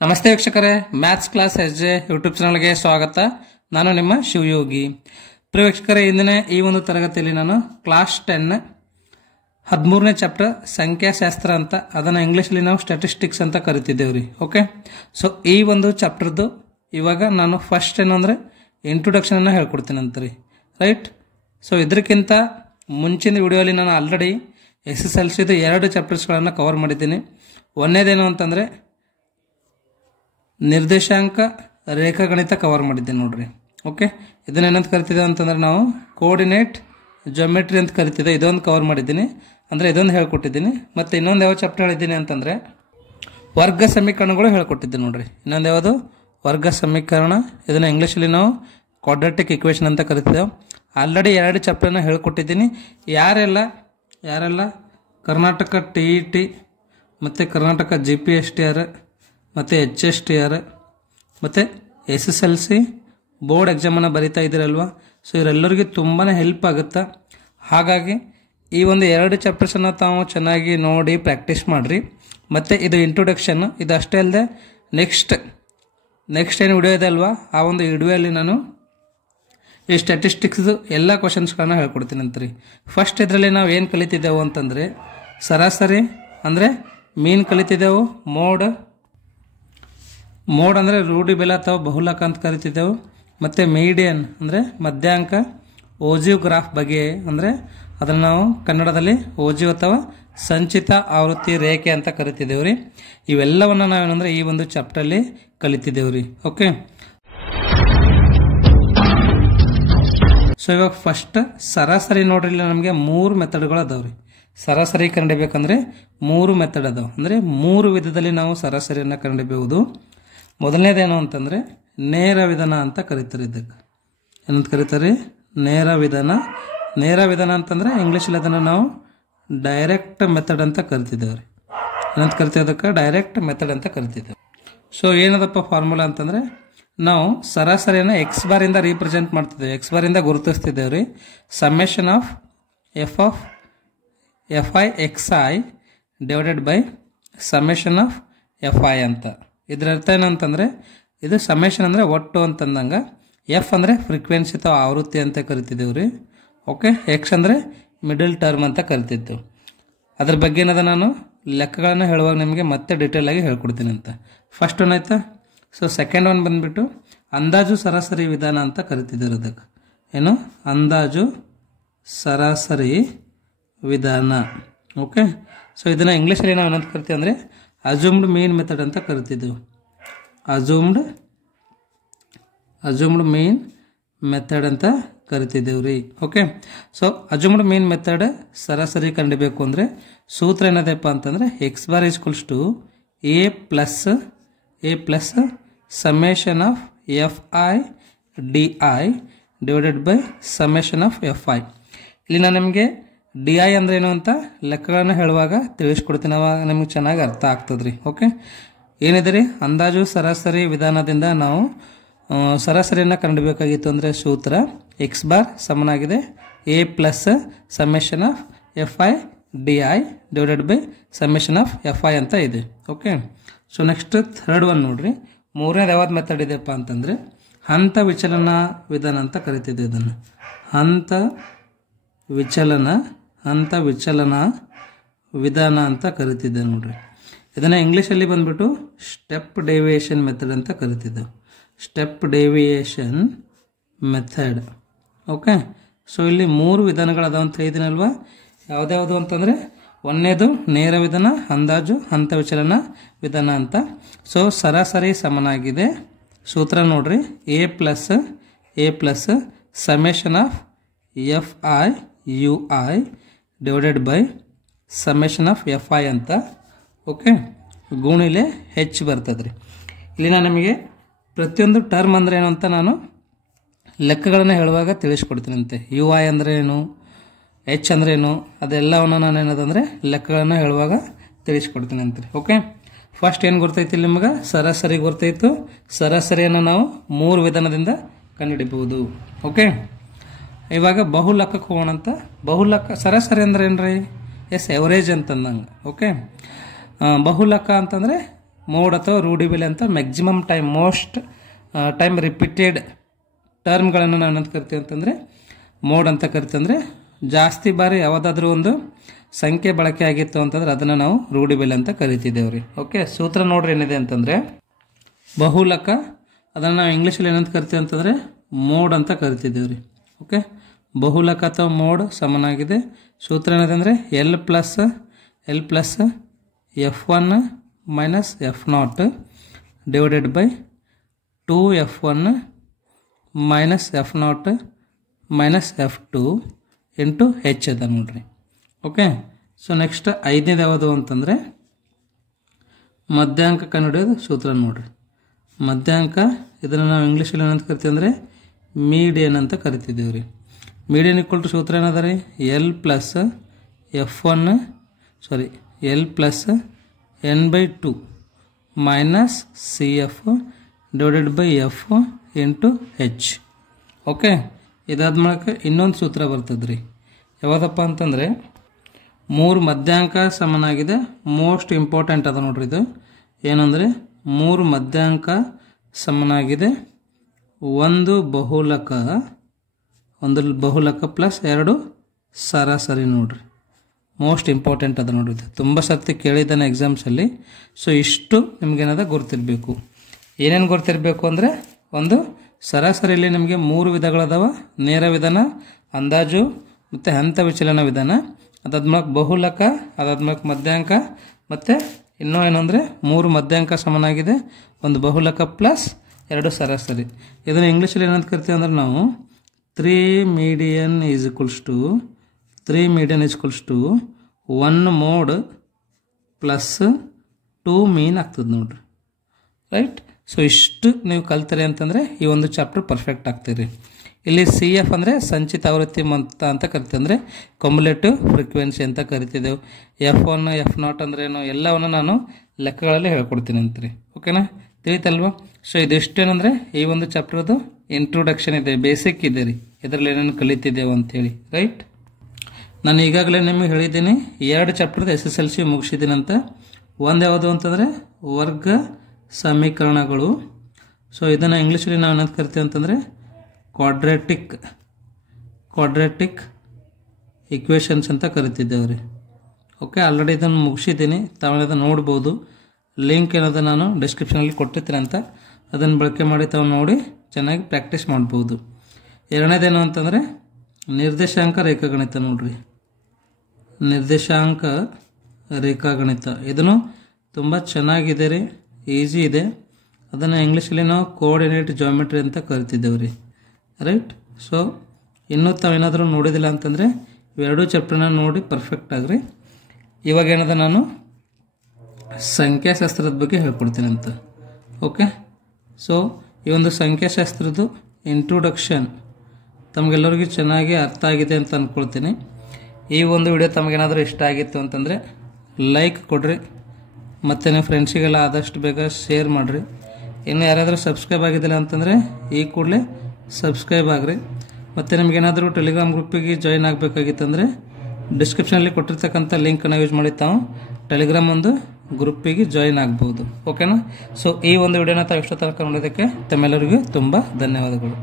ನಮಸ್ತೆ ವೀಕ್ಷಕರೇ, maths class SJ YouTube ಚಾನಲ್ಗೆ ಸ್ವಾಗತ. ನಾನು ನಿಮ್ಮ ಶಿವಯೋಗಿ. ಪ್ರಿಯ ವೀಕ್ಷಕರೇ, ಇಂದಿನ ಈ ಒಂದು ತರಗತಿಯಲ್ಲಿ ನಾನು ಕ್ಲಾಸ್ 10 13ನೇ ಚಾಪ್ಟರ್ ಸಂಖ್ಯಾಶಾಸ್ತ್ರ ಅಂತ, ಅದನ್ನು ಇಂಗ್ಲೀಷಲ್ಲಿ ನಾವು ಸ್ಟ್ಯಾಟಿಸ್ಟಿಕ್ಸ್ ಅಂತ ಕರಿತಿದ್ದೇವ್ರಿ. ಓಕೆ, ಸೊ ಈ ಒಂದು ಚಾಪ್ಟರ್ದು ಇವಾಗ ನಾನು ಫಸ್ಟ್ ಏನಂದ್ರೆ ಇಂಟ್ರೊಡಕ್ಷನ್ ಅನ್ನು ಹೇಳ್ಕೊಡ್ತೀನಿ ಅಂತ್ರಿ. ರೈಟ್. ಸೊ ಇದಕ್ಕಿಂತ ಮುಂಚಿನ ವಿಡಿಯೋಲಿ ನಾನು ಆಲ್ರೆಡಿ SSLCದು 2 ಚಾಪ್ಟರ್ಸ್ಗಳನ್ನು ಕವರ್ ಮಾಡಿದ್ದೀನಿ. ಒಂದೇದೇನು ಅಂತಂದರೆ ನಿರ್ದೇಶಾಂಕ ರೇಖಾಗಣಿತ ಕವರ್ ಮಾಡಿದ್ದೀನಿ ನೋಡ್ರಿ. ಓಕೆ, ಇದನ್ನೇನಂತ ಕರಿತಿದ್ದೇವೆ ಅಂತಂದ್ರೆ ನಾವು ಕೋಆರ್ಡಿನೇಟ್ ಜಿಯೋಮೆಟ್ರಿ ಅಂತ ಕರಿತಿದ್ದೆ. ಇದೊಂದು ಕವರ್ ಮಾಡಿದ್ದೀನಿ, ಅಂದರೆ ಇದೊಂದು ಹೇಳ್ಕೊಟ್ಟಿದ್ದೀನಿ. ಮತ್ತು ಇನ್ನೊಂದು ಯಾವ ಚಾಪ್ಟರ್ ಹೇಳಿದ್ದೀನಿ ಅಂತಂದರೆ ವರ್ಗ ಸಮೀಕರಣಗಳು ಹೇಳ್ಕೊಟ್ಟಿದ್ದೀನಿ ನೋಡ್ರಿ. ಇನ್ನೊಂದು ಯಾವುದು ವರ್ಗ ಸಮೀಕರಣ, ಇದನ್ನು ಇಂಗ್ಲೀಷಲ್ಲಿ ನಾವು ಕ್ವಾಡ್ರಾಟಿಕ್ ಇಕ್ವೇಷನ್ ಅಂತ ಕರಿತಿದ್ದೇವೆ. ಆಲ್ರೆಡಿ 2 ಚಾಪ್ಟರ್ನ ಹೇಳ್ಕೊಟ್ಟಿದ್ದೀನಿ. ಯಾರೆಲ್ಲ ಕರ್ನಾಟಕ TET ಮತ್ತು ಕರ್ನಾಟಕ GPSTR ಮತ್ತು HSTR ಮತ್ತು SSLC ಬೋರ್ಡ್ ಎಕ್ಸಾಮನ್ನು ಬರೀತಾ ಇದ್ದೀರಲ್ವ, ಸೊ ಇವರೆಲ್ಲರಿಗೂ ತುಂಬಾ ಹೆಲ್ಪ್ ಆಗುತ್ತೆ. ಹಾಗಾಗಿ ಈ ಒಂದು 2 ಚಾಪ್ಟರ್ಸನ್ನು ತಾವು ಚೆನ್ನಾಗಿ ನೋಡಿ ಪ್ರಾಕ್ಟೀಸ್ ಮಾಡಿರಿ. ಮತ್ತು ಇದು ಇಂಟ್ರೊಡಕ್ಷನ್, ಇದು ಅಷ್ಟೇ ಅಲ್ಲದೆ ನೆಕ್ಸ್ಟ್ ಏನು ವಿಡಿಯೋ ಇದೆ ಅಲ್ವಾ, ಆ ಒಂದು ವಿಡಿಯೋಯಲ್ಲಿ ನಾನು ಈ ಸ್ಟ್ಯಾಟಿಸ್ಟಿಕ್ಸ್ದು ಎಲ್ಲ ಕ್ವಶನ್ಸ್ಗಳನ್ನ ಹೇಳ್ಕೊಡ್ತೀನಿ ಅಂತ್ರಿ. ಫಸ್ಟ್ ಇದರಲ್ಲಿ ನಾವು ಏನು ಕಲಿತಿದ್ದೆವು ಅಂತಂದರೆ ಸರಾಸರಿ ಅಂದರೆ ಮೀನ್ ಕಲಿತಿದ್ದೆವು. ಮೋಡ್ ಅಂದರೆ ರೂಢಿ ಬೆಲೆ ಅಥವಾ ಬಹುಲಕ ಅಂತ ಕರಿತಿದ್ದೆವು. ಮತ್ತು ಮೀಡಿಯನ್ ಅಂದರೆ ಮಧ್ಯಾಂಕ, ಓಜಿವ್ ಗ್ರಾಫ್ ಬಗ್ಗೆ ಅಂದರೆ ಅದನ್ನು ನಾವು ಕನ್ನಡದಲ್ಲಿ ಓಜಿವ್ ಅಥವಾ ಸಂಚಿತ ಆವೃತ್ತಿ ರೇಖೆ ಅಂತ ಕರಿತಿದ್ದೇವೆ ರೀ. ಇವೆಲ್ಲವನ್ನು ನಾವೇನಂದ್ರೆ ಈ ಒಂದು ಚಾಪ್ಟರ್ಲಿ ಕಲಿತಿದ್ದೇವೆ ರೀ. ಓಕೆ, ಸೊ ಇವಾಗ ಫಸ್ಟ್ ಸರಾಸರಿ ನೋಡ್ರಿ. ಇಲ್ಲಿ ನಮಗೆ 3 ಮೆಥಡ್ಗಳು ಅದಾವ್ರಿ. ಸರಾಸರಿ ಕಂಡುಹಿಡಿಯಬೇಕಂದ್ರೆ 3 ಮೆಥಡ್ ಅದಾವ, ಅಂದರೆ 3 ವಿಧದಲ್ಲಿ ನಾವು ಸರಾಸರಿಯನ್ನು ಕಂಡುಹಿಡಿಯಬಹುದು. ಮೊದಲನೇದೇನು ಅಂತಂದರೆ ನೇರ ವಿಧಾನ ಅಂತ ಕರೀತಾರೆ. ಇದಕ್ಕೆ ಏನಂತ ಕರೀತಾರೆ? ನೇರ ವಿಧಾನ ಅಂತಂದರೆ ಇಂಗ್ಲೀಷಲ್ಲಿ ಅದನ್ನು ನಾವು ಡೈರೆಕ್ಟ್ ಮೆಥಡ್ ಅಂತ ಕರಿತಿದ್ದೇವೆ. ಏನಂತ ಕರಿತೀವಿ? ಅದಕ್ಕೆ ಡೈರೆಕ್ಟ್ ಮೆಥಡ್ ಅಂತ ಕರಿತಿದ್ದೇವೆ. ಸೊ ಏನದಪ್ಪ ಫಾರ್ಮುಲಾ ಅಂತಂದರೆ ನಾವು ಸರಾಸರಿಯನ್ನು X ಬಾರಿಂದ ರೀಪ್ರೆಸೆಂಟ್ ಮಾಡ್ತಿದ್ದೇವೆ, X ಬಾರಿಂದ ಗುರುತಿಸ್ತಿದ್ದೇವೆ ರೀ. Summation of Fi xi divided by summation of Fi ಅಂತ. ಇದರ ಅರ್ಥ ಏನಂತಂದರೆ ಇದು ಸಮೇಷನ್ ಅಂದರೆ ಒಟ್ಟು ಅಂತಂದಂಗೆ, F ಅಂದರೆ ಫ್ರೀಕ್ವೆನ್ಸಿ ಅಥವಾ ಆವೃತ್ತಿ ಅಂತ ಕರಿತಿದ್ದೇವೆ ರೀ. ಓಕೆ, X ಅಂದರೆ ಮಿಡಲ್ ಟರ್ಮ್ ಅಂತ ಕರಿತಿದ್ದೆವು. ಅದ್ರ ಬಗ್ಗೆ ಏನದ ನಾನು ಲೆಕ್ಕಗಳನ್ನು ಹೇಳುವಾಗ ನಿಮಗೆ ಮತ್ತೆ ಡೀಟೇಲ್ ಆಗಿ ಹೇಳ್ಕೊಡ್ತೀನಿ ಅಂತ. ಫಸ್ಟ್ ಒನ್ ಆಯ್ತಾ. ಸೊ ಸೆಕೆಂಡ್ ಒನ್ ಬಂದ್ಬಿಟ್ಟು ಅಂದಾಜು ಸರಾಸರಿ ವಿಧಾನ ಅಂತ ಕರಿತಿದ್ದೇವೆ. ಅದಕ್ಕೆ ಏನು? ಅಂದಾಜು ಸರಾಸರಿ ವಿಧಾನ. ಓಕೆ, ಸೊ ಇದನ್ನು ಇಂಗ್ಲೀಷಲ್ಲಿ ನಾವು ಏನಂತ ಕರಿತೀವಿ ಅಂದರೆ ಅಜ್ಯೂಮ್ಡ್ ಮೀನ್ ಮೆಥಡ್ ಅಂತ ಕರಿತಿದ್ದೆವು. ಅಜ್ಯೂಮ್ಡ್ ಮೀನ್ ಮೆಥಡ್ ಅಂತ ಕರಿತಿದ್ದೇವೆ ರೀ. Okay, so assumed mean method ಸರಾಸರಿ ಕಂಡಿಬೇಕು ಅಂದರೆ ಸೂತ್ರ ಏನದಪ್ಪ ಅಂತಂದರೆ X bar equals to A plus summation of Fi di divided by summation of Fi. ಇಲ್ಲಿ ನಾನು ನಿಮಗೆ DI ಅಂದ್ರೆ ಏನು ಅಂತ ಲೆಕ್ಕಗಳನ್ನು ಹೇಳುವಾಗ ತಿಳಿಸ್ಕೊಡ್ತೀನಿ, ಅವಾಗ ನಿಮ್ಗೆ ಚೆನ್ನಾಗಿ ಅರ್ಥ ಆಗ್ತದ್ರಿ. ಓಕೆ, ಏನಿದೆ ರೀ, ಅಂದಾಜು ಸರಾಸರಿ ವಿಧಾನದಿಂದ ನಾವು ಸರಾಸರಿಯನ್ನು ಕಂಡುಬೇಕಾಗಿತ್ತು ಅಂದರೆ ಸೂತ್ರ X ಬಾರ್ ಸಮನಾಗಿದೆ A plus summation of Fi di divided by summation of Fi ಅಂತ ಇದೆ. Okay, so next third one ನೋಡ್ರಿ. ಮೂರನೇದು ಯಾವ್ದು ಮೆಥಡ್ ಇದೆಯಪ್ಪ ಅಂತಂದರೆ ಹಂತ ವಿಚಲನ ವಿಧಾನ ಅಂತ ಕರಿತಿದ್ದೆ. ಇದನ್ನು ಹಂತ ವಿಚಲನ ವಿಧಾನ ಅಂತ ಕರಿತಿದ್ದೆ ನೋಡ್ರಿ. ಇದನ್ನು ಇಂಗ್ಲೀಷಲ್ಲಿ ಬಂದ್ಬಿಟ್ಟು ಸ್ಟೆಪ್ ಡೆವಿಯೇಷನ್ ಮೆಥಡ್ ಅಂತ ಕರಿತಿದ್ದೆವು. Step deviation method. Okay, so ಇಲ್ಲಿ 3 ವಿಧಾನಗಳದಾವ ಅಂತ ಹೇಳಿದಿನಲ್ವಾ. ಯಾವುದ್ಯಾವುದು ಅಂತಂದರೆ ಒಂದನೇದು ನೇರ ವಿಧಾನ, ಅಂದಾಜು, ಹಂತ ವಿಚಲನ ವಿಧಾನ ಅಂತ. ಸೊ ಸರಾಸರಿ ಸಮನಾಗಿದೆ, ಸೂತ್ರ ನೋಡ್ರಿ, A plus summation of Fi ui divided by summation of Fi ಅಂತ. ಓಕೆ, ಗುಣಿಲೆ H ಬರ್ತದೆ ರೀ. ಇಲ್ಲಿ ನಾನು ನಿಮಗೆ ಪ್ರತಿಯೊಂದು ಟರ್ಮ್ ಅಂದರೆ ಏನು ಅಂತ ನಾನು ಲೆಕ್ಕಗಳನ್ನು ಹೇಳುವಾಗ ತಿಳಿಸ್ಕೊಡ್ತೀನಿ ಅಂತೆ. UI ಅಂದರೆ ಏನು, H ಅಂದರೆ ಏನು, ಅದೆಲ್ಲವನ್ನು ನಾನು ಏನದಂದರೆ ಲೆಕ್ಕಗಳನ್ನು ಹೇಳುವಾಗ ತಿಳಿಸ್ಕೊಡ್ತೀನಿ ಅಂತ್ರಿ. ಓಕೆ, ಫಸ್ಟ್ ಏನು ಗೊತ್ತೈತಿ ಇಲ್ಲಿ ನಿಮಗೆ? ಸರಾಸರಿ ಗೊತ್ತಾಯಿತು. ಸರಾಸರಿಯನ್ನು ನಾವು 3 ವಿಧಾನದಿಂದ ಕಂಡುಹಿಡಿಬಹುದು. ಓಕೆ, ಇವಾಗ ಬಹುಲಕಕ್ಕೆ ಹೋಗೋಣ ಅಂತ. ಸರಾಸರಿ ಅಂದ್ರೆ ಏನ್ರಿ? ಎವರೇಜ್ ಅಂತಂದಂಗೆ. ಓಕೆ, ಬಹುಲಕ ಅಂತಂದರೆ ಮೋಡ್ ಅಥವಾ ರೂಢಿ ಬೆಲೆ ಅಂತ maximum time most time repeated ಟರ್ಮ್ಗಳನ್ನು ನಾವು ಏನಂತ ಕರಿತೀವಿ ಅಂತಂದರೆ ಮೋಡ್ ಅಂತ ಕರಿತೀವಿ. ಅಂದರೆ ಜಾಸ್ತಿ ಬಾರಿ ಯಾವುದಾದ್ರೂ ಒಂದು ಸಂಖ್ಯೆ ಬಳಕೆ ಆಗಿತ್ತು ಅಂತಂದ್ರೆ ಅದನ್ನು ನಾವು ರೂಢಿ ಬೆಲೆ ಅಂತ ಕರಿತಿದ್ದೇವೆ ರೀ. ಓಕೆ, ಸೂತ್ರ ನೋಡ್ರಿ ಏನಿದೆ ಅಂತಂದರೆ ಬಹುಲಕ, ಅದನ್ನು ನಾವು ಇಂಗ್ಲೀಷಲ್ಲಿ ಏನಂತ ಕರಿತೀವಿ ಅಂತಂದರೆ ಮೋಡ್ ಅಂತ ಕರಿತಿದ್ದೇವೆ ರೀ. ಓಕೆ, ಬಹುಲಕ ಅಥವಾ ಮೋಡ್ ಸಮನಾಗಿದೆ. ಸೂತ್ರ ಏನಿದೆ ಅಂದರೆ L plus F1 minus F0 divided by 2F1 minus F0 minus F2 into H ಅದ ನೋಡ್ರಿ. ಓಕೆ, ಸೊ ನೆಕ್ಸ್ಟ್ ಐದನೇದು ಯಾವುದು ಅಂತಂದರೆ ಮಧ್ಯಾಂಕ ಕಂಡುಹಿಡಿಯೋದು ಸೂತ್ರ ನೋಡ್ರಿ. ಮಧ್ಯಾಂಕ, ಇದನ್ನು ನಾವು ಇಂಗ್ಲೀಷಲ್ಲಿ ಏನಂತ ಕರಿತೀವಿ ಅಂದರೆ ಮೀಡಿಯನ್ ಅಂತ ಕರಿತಿದ್ದೀವಿ ರೀ. ಮೀಡಿಯನ್ ಈಕ್ವಲ್ ಟು ಸೂತ್ರ ಏನದ ರೀ, L plus N/2 minus CF divided by F into H. Okay, ಇದಾದ ಮೂಲಕ ಇನ್ನೊಂದು ಸೂತ್ರ ಬರ್ತದೆ ರೀ. ಯಾವುದಪ್ಪ ಅಂತಂದರೆ 3 ಮಧ್ಯಾಂಕ ಸಮನಾಗಿದೆ. ಮೋಸ್ಟ್ ಇಂಪಾರ್ಟೆಂಟ್ ಅದ ನೋಡ್ರಿ ಇದು. ಏನಂದರೆ 3 ಮಧ್ಯಾಂಕ ಸಮನಾಗಿದೆ, ಒಂದು ಬಹುಲಕ ಪ್ಲಸ್ 2 ಸರಾಸರಿ ನೋಡ್ರಿ. ಮೋಸ್ಟ್ ಇಂಪಾರ್ಟೆಂಟ್ ಅದ ನೋಡ್ರಿ. ಇದು ತುಂಬ ಸರ್ತಿ ಕೇಳಿದ್ದಾನೆ ಎಕ್ಸಾಮ್ಸಲ್ಲಿ. ಸೊ ಇಷ್ಟು ನಿಮಗೇನದ ಗುರ್ತಿರಬೇಕು. ಏನೇನು ಗುರ್ತಿರಬೇಕು ಅಂದರೆ, ಒಂದು ಸರಾಸರಿಯಲ್ಲಿ ನಿಮಗೆ 3 ವಿಧಗಳದಾವ: ನೇರ ವಿಧಾನ, ಅಂದಾಜು ಮತ್ತು ಹಂತ ವಿಚಲನ ವಿಧಾನ. ಅದಾದ್ಮೇಲೆ ಬಹುಲಕ, ಅದಾದ್ಮೇಲೆ ಮಧ್ಯಾಂಕ, ಮತ್ತು ಇನ್ನೂ ಏನಂದರೆ 3 ಮಧ್ಯಾಂಕ ಸಮನಾಗಿದೆ, ಒಂದು ಬಹುಲಕ ಪ್ಲಸ್ 2 ಸರಾಸರಿ. ಇದನ್ನು ಇಂಗ್ಲೀಷಲ್ಲಿ ಏನಂತ ಕರಿತೀವಿ ಅಂದ್ರೆ ನಾವು 3 median is equals to 1 mode plus 2 mean ಆಗ್ತದೆ ನೋಡ್ರಿ. ರೈಟ್. ಸೊ ಇಷ್ಟು ನೀವು ಕಲ್ತರಿ ಅಂತಂದರೆ ಈ ಒಂದು ಚಾಪ್ಟರ್ ಪರ್ಫೆಕ್ಟ್ ಆಗ್ತೀರಿ. ಇಲ್ಲಿ CF ಅಂದರೆ ಸಂಚಿತ ಆವೃತ್ತಿ ಮೊತ್ತ ಅಂತ ಕರಿತೀವಿ, ಅಂದರೆ ಕಾಂಬ್ಯುಲೇಟಿವ್ ಫ್ರೀಕ್ವೆನ್ಸಿ ಅಂತ ಕರಿತಿದ್ದೆವು. F1 F0 ಅಂದ್ರೇನು ಎಲ್ಲವನ್ನು ನಾನು ಲೆಕ್ಕಗಳಲ್ಲಿ ಹೇಳ್ಕೊಡ್ತೀನಿ ಅಂತೀರಿ. ಓಕೆನಾ, ತಿಳಿತಲ್ವಾ? ಸೊ ಇದಿಷ್ಟೇನಂದರೆ ಈ ಒಂದು ಚಾಪ್ಟರ್ದು ಇಂಟ್ರೊಡಕ್ಷನ್ ಇದೆ, ಬೇಸಿಕ್ ಇದೆ ರೀ, ಇದರಲ್ಲಿ ಏನೇನು ಕಲಿತಿದ್ದೇವೆ ಅಂತೇಳಿ. ರೈಟ್. ನಾನು ಈಗಾಗಲೇ ನಿಮಗೆ ಹೇಳಿದ್ದೀನಿ 2 ಚಾಪ್ಟರ್ದು SSLC ಮುಗಿಸಿದ್ದೀನಿ ಅಂತ. ಒಂದು ಯಾವುದು ಅಂತಂದರೆ ವರ್ಗ ಸಮೀಕರಣಗಳು. ಸೊ ಇದನ್ನು ಇಂಗ್ಲೀಷಲ್ಲಿ ನಾವು ಏನಂತ ಕರಿತೀವಿ ಅಂತಂದರೆ ಕ್ವಾಡ್ರಾಟಿಕ್ ಇಕ್ವೇಷನ್ಸ್ ಅಂತ ಕರಿತಿದ್ದೇವೆ ರೀ. ಓಕೆ, ಆಲ್ರೆಡಿ ಇದನ್ನು ಮುಗಿಸಿದ್ದೀನಿ, ತಾವು ಅದನ್ನು ನೋಡ್ಬೋದು. ಲಿಂಕ್ ಏನದ ನಾನು ಡಿಸ್ಕ್ರಿಪ್ಷನಲ್ಲಿ ಕೊಟ್ಟಿರ್ತೀನಿ ಅಂತ, ಅದನ್ನು ಬಳಕೆ ಮಾಡಿ ತಾವು ನೋಡಿ ಚೆನ್ನಾಗಿ ಪ್ರಾಕ್ಟೀಸ್ ಮಾಡ್ಬೋದು. ಎರಡನೇದೇನು ಅಂತಂದರೆ ನಿರ್ದೇಶಾಂಕ ರೇಖಾಗಣಿತ ನೋಡ್ರಿ. ನಿರ್ದೇಶಾಂಕ ರೇಖಾಗಣಿತ ಇದನ್ನು ತುಂಬ ಚೆನ್ನಾಗಿದೆ ರೀ, ಈಸಿ ಇದೆ. ಅದನ್ನು ಇಂಗ್ಲೀಷಲ್ಲಿ ನಾವು ಕೋಆರ್ಡಿನೇಟ್ ಜಾಮೆಟ್ರಿ ಅಂತ ಕರಿತಿದ್ದೇವೆ ರೀ. ರೈಟ್. ಸೊ ಇನ್ನೂ ತಾವೇನಾದರೂ ನೋಡಿದಿಲ್ಲ ಅಂತಂದರೆ ಇವೆರಡೂ ಚಾಪ್ಟರ್ನ ನೋಡಿ ಪರ್ಫೆಕ್ಟ್ ಆಗ್ರಿ. ಇವಾಗ ಏನದ ನಾನು ಸಂಖ್ಯಾಶಾಸ್ತ್ರದ ಬಗ್ಗೆ ಹೇಳ್ಕೊಡ್ತೀನಿ ಅಂತ. ಓಕೆ, ಸೊ ಈ ಒಂದು ಸಂಖ್ಯಾಶಾಸ್ತ್ರದ್ದು ಇಂಟ್ರೊಡಕ್ಷನ್ ತಮಗೆಲ್ಲರಿಗೂ ಚೆನ್ನಾಗಿ ಅರ್ಥ ಆಗಿದೆ ಅಂತ ಅಂದ್ಕೊಳ್ತೀನಿ. ಈ ಒಂದು ವಿಡಿಯೋ ತಮಗೇನಾದರೂ ಇಷ್ಟ ಆಗಿತ್ತು ಅಂತಂದರೆ ಲೈಕ್ ಕೊಡ್ರಿ, ಮತ್ತು ನಿಮ್ಮ ಫ್ರೆಂಡ್ಸಿಗೆಲ್ಲ ಆದಷ್ಟು ಬೇಗ ಶೇರ್ ಮಾಡಿರಿ. ಇನ್ನು ಯಾರಾದರೂ ಸಬ್ಸ್ಕ್ರೈಬ್ ಆಗಿದ್ದಿಲ್ಲ ಅಂತಂದರೆ ಈ ಕೂಡಲೇ ಸಬ್ಸ್ಕ್ರೈಬ್ ಆಗ್ರಿ. ಮತ್ತು ನಿಮಗೇನಾದರೂ ಟೆಲಿಗ್ರಾಮ್ ಗ್ರೂಪಿಗೆ ಜಾಯಿನ್ ಆಗಬೇಕಾಗಿತ್ತಂದರೆ ಡಿಸ್ಕ್ರಿಪ್ಷನಲ್ಲಿ ಕೊಟ್ಟಿರ್ತಕ್ಕಂಥ ಲಿಂಕನ್ನು ಯೂಸ್ ಮಾಡಿ ತಾವು ಟೆಲಿಗ್ರಾಮ್ ಒಂದು ಗ್ರೂಪಿಗೆ ಜಾಯಿನ್ ಆಗ್ಬೋದು. ಓಕೆನಾ. ಸೊ ಈ ಒಂದು ವಿಡಿಯೋನ ತಾವು ಇಷ್ಟ ತನಕ ನೋಡೋದಕ್ಕೆ ತಮ್ಮೆಲ್ಲರಿಗೂ ತುಂಬ ಧನ್ಯವಾದಗಳು.